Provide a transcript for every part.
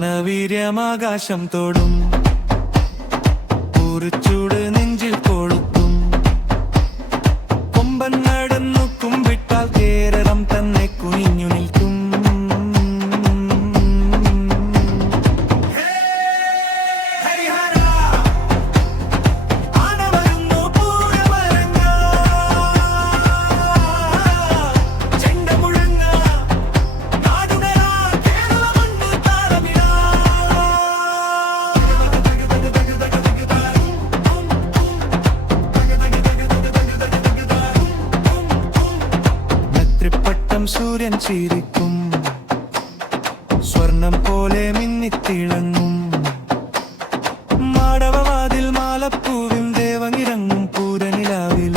ആനവീര്യമാകാശം തോടും ഊരുചൂട് നെഞ്ചിൽ കൊളുത്തും കൊമ്പൻ നടന്നു കുമ്പിട്ടാൽ കേരളം തന്നെ കുനിഞ്ഞു നിൽക്കും. സൂര്യൻ ചിരിക്കും സ്വർണം പോലെ മിന്നിത്തിളങ്ങും മാടവവാതിൽ മാലപ്പൂവിൻ ദേവങ്ങിറങ്ങും പൂരനിലാവിൽ.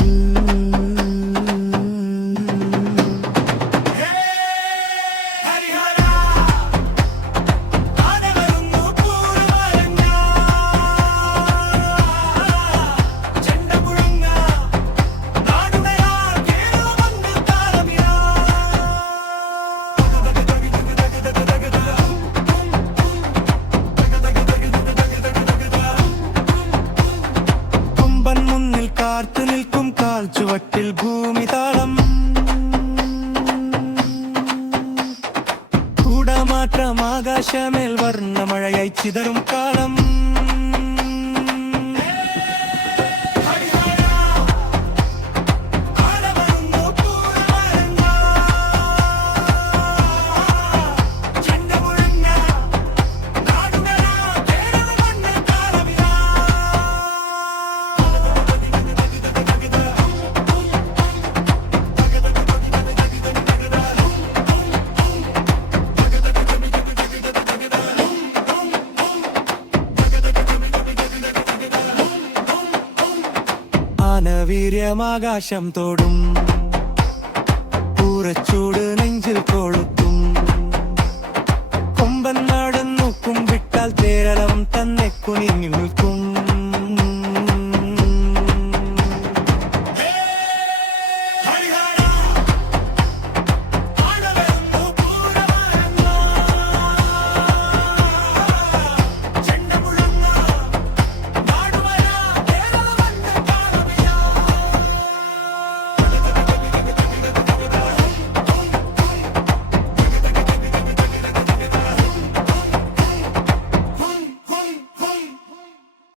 കാത്തു നിൽക്കും കാൽ ചുവട്ടിൽ ഭൂമി താളം കൂടമാറ്റം ആകാശമേൽ വർണ്ണമഴയായി ചിതറും കാലം. ആനവീര്യമാകാശം തോടും ഊരച്ചൂട് നെഞ്ചിൽ